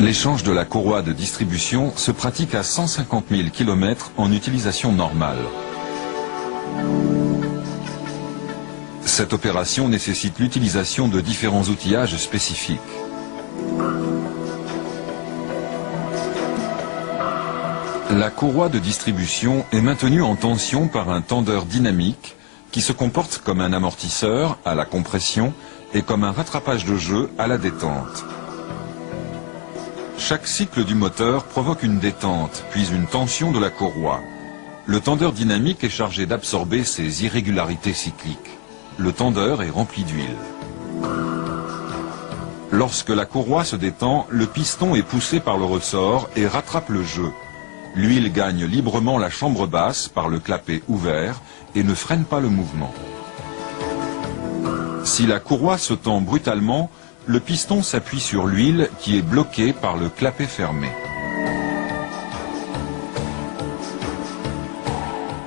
L'échange de la courroie de distribution se pratique à 150 000 km en utilisation normale. Cette opération nécessite l'utilisation de différents outillages spécifiques. La courroie de distribution est maintenue en tension par un tendeur dynamique qui se comporte comme un amortisseur à la compression et comme un rattrapage de jeu à la détente. Chaque cycle du moteur provoque une détente, puis une tension de la courroie. Le tendeur dynamique est chargé d'absorber ces irrégularités cycliques. Le tendeur est rempli d'huile. Lorsque la courroie se détend, le piston est poussé par le ressort et rattrape le jeu. L'huile gagne librement la chambre basse par le clapet ouvert et ne freine pas le mouvement. Si la courroie se tend brutalement, le piston s'appuie sur l'huile qui est bloquée par le clapet fermé.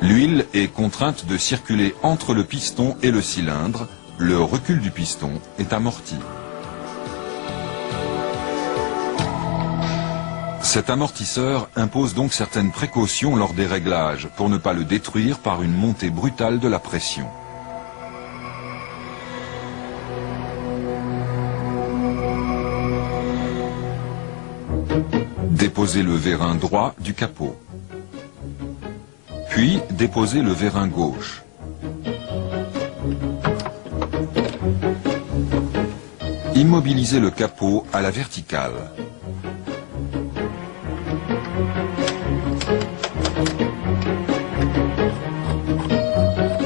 L'huile est contrainte de circuler entre le piston et le cylindre. Le recul du piston est amorti. Cet amortisseur impose donc certaines précautions lors des réglages pour ne pas le détruire par une montée brutale de la pression. Déposez le vérin droit du capot. Puis déposez le vérin gauche. Immobilisez le capot à la verticale.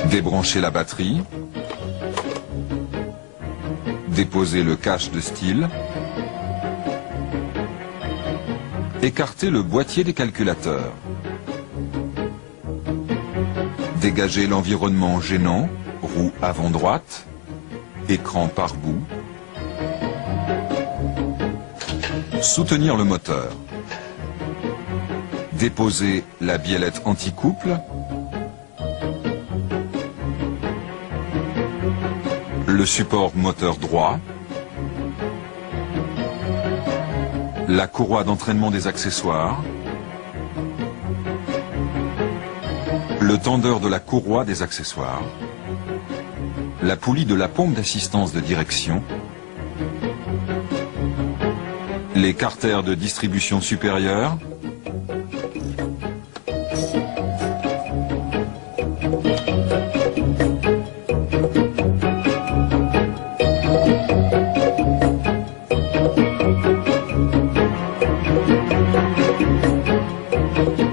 Débranchez la batterie. Déposez le cache de style. Écartez le boîtier des calculateurs. Dégagez l'environnement gênant, roue avant droite, écran par bout. Soutenir le moteur. Déposez la biellette anti-couple. Le support moteur droit. La courroie d'entraînement des accessoires. Le tendeur de la courroie des accessoires. La poulie de la pompe d'assistance de direction. Les carters de distribution supérieure.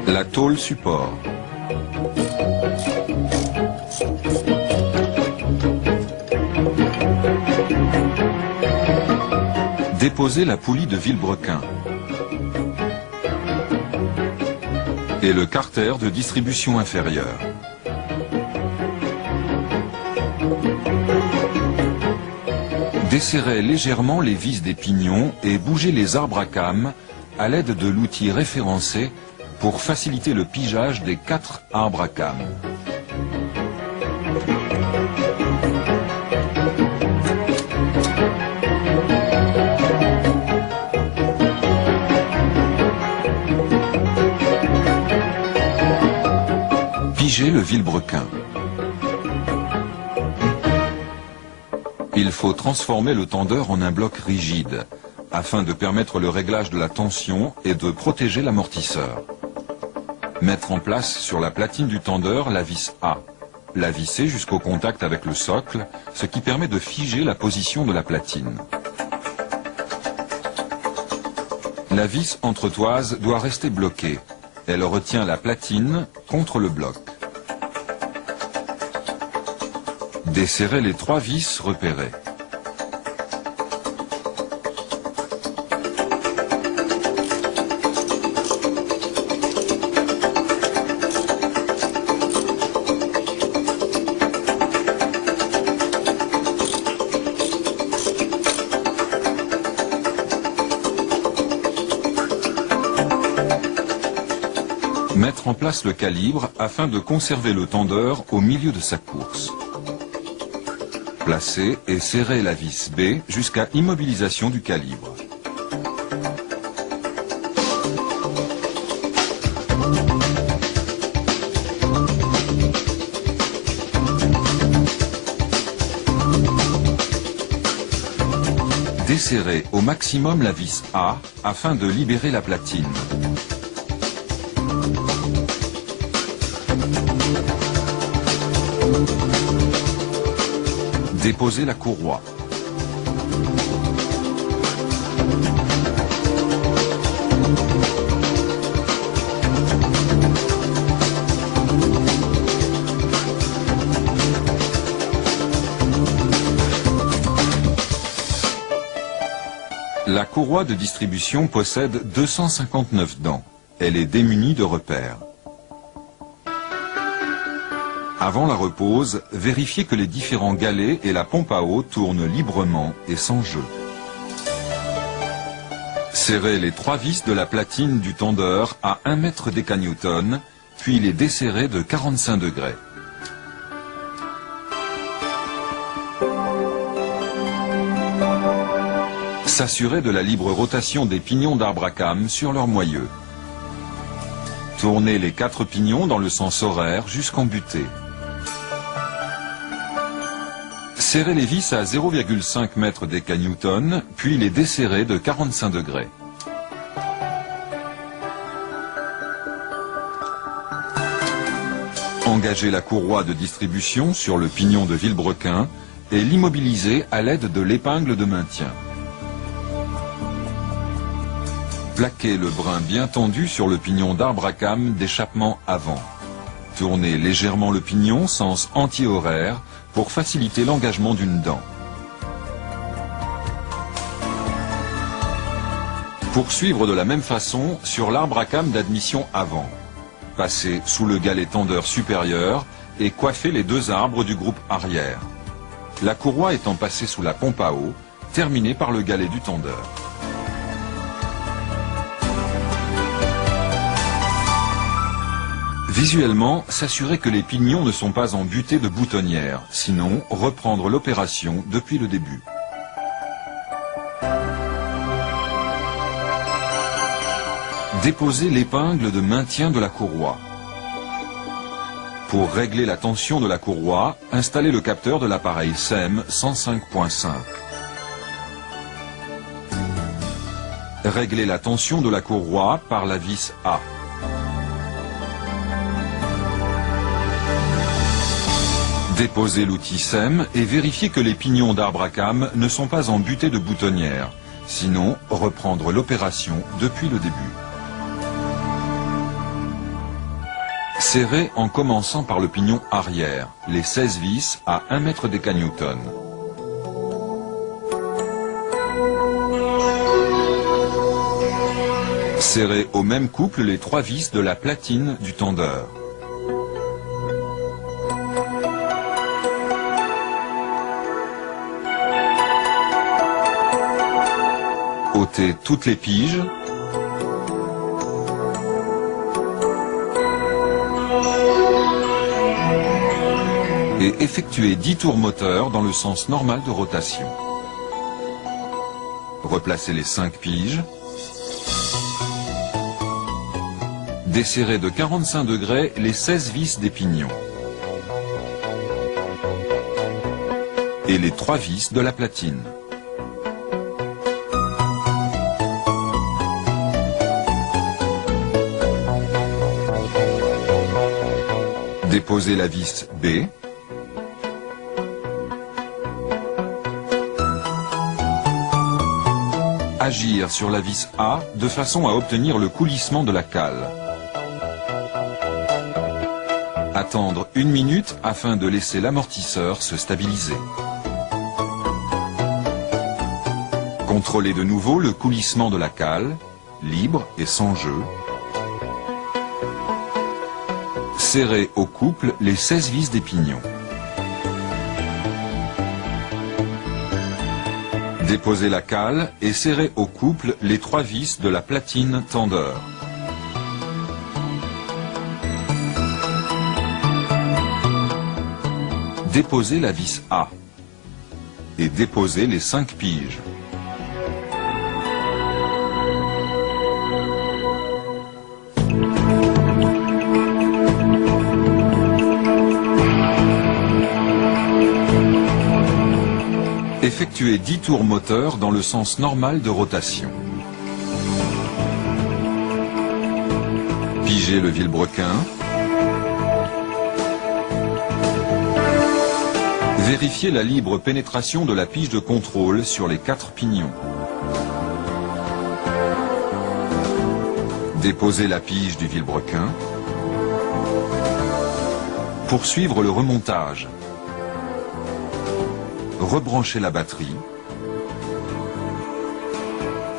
La tôle support. Déposez la poulie de vilebrequin et le carter de distribution inférieure. Desserrez légèrement les vis des pignons et bougez les arbres à cames à l'aide de l'outil référencé pour faciliter le pigeage des 4 arbres à cames. Pigez le vilebrequin. Il faut transformer le tendeur en un bloc rigide afin de permettre le réglage de la tension et de protéger l'amortisseur. Mettre en place sur la platine du tendeur la vis A. La visser jusqu'au contact avec le socle, ce qui permet de figer la position de la platine. La vis entretoise doit rester bloquée. Elle retient la platine contre le bloc. Desserrez les 3 vis repérées. Mettre en place le calibre afin de conserver le tendeur au milieu de sa course. Placez et serrez la vis B jusqu'à immobilisation du calibre. Desserrez au maximum la vis A afin de libérer la platine. Déposez la courroie. La courroie de distribution possède 259 dents. Elle est démunie de repères. Avant la repose, vérifiez que les différents galets et la pompe à eau tournent librement et sans jeu. Serrez les 3 vis de la platine du tondeur à 1 mètre décanewton, puis les desserrez de 45 degrés. S'assurer de la libre rotation des pignons d'arbre à cames sur leur moyeu. Tournez les 4 pignons dans le sens horaire jusqu'en butée. Serrez les vis à 0,5 m décanewton, puis les desserrez de 45 degrés. Engagez la courroie de distribution sur le pignon de vilebrequin et l'immobilisez à l'aide de l'épingle de maintien. Plaquez le brin bien tendu sur le pignon d'arbre à cames d'échappement avant. Tournez légèrement le pignon, sens anti-horaire, pour faciliter l'engagement d'une dent. Poursuivre de la même façon sur l'arbre à cames d'admission avant. Passez sous le galet tendeur supérieur et coiffez les 2 arbres du groupe arrière. La courroie étant passée sous la pompe à eau, terminez par le galet du tondeur. Visuellement, s'assurer que les pignons ne sont pas en butée de boutonnière, sinon reprendre l'opération depuis le début. Déposez l'épingle de maintien de la courroie. Pour régler la tension de la courroie, installez le capteur de l'appareil SEM 105.5. Réglez la tension de la courroie par la vis A. Déposez l'outil SEM et vérifiez que les pignons d'arbre à cames ne sont pas en butée de boutonnière. Sinon, reprendre l'opération depuis le début. Serrez en commençant par le pignon arrière, les 16 vis à 1 mètre décanewton. Serrez au même couple les 3 vis de la platine du tondeur. Ôtez toutes les piges. Et effectuez 10 tours moteurs dans le sens normal de rotation. Replacez les 5 piges. Desserrez de 45 degrés les 16 vis des pignons. Et les 3 vis de la platine. Déposez la vis B. Agir sur la vis A de façon à obtenir le coulissement de la cale. Attendre 1 minute afin de laisser l'amortisseur se stabiliser. Contrôlez de nouveau le coulissement de la cale, libre et sans jeu. Serrez au couple les 16 vis des pignons. Déposez la cale et serrez au couple les 3 vis de la platine tendeur. Déposez la vis A et déposez les 5 piges. Effectuer 10 tours moteurs dans le sens normal de rotation. Piger le vilebrequin. Vérifier la libre pénétration de la pige de contrôle sur les 4 pignons. Déposer la pige du vilebrequin. Poursuivre le remontage. Rebrancher la batterie.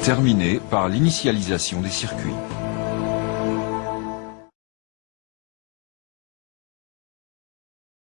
Terminer par l'initialisation des circuits.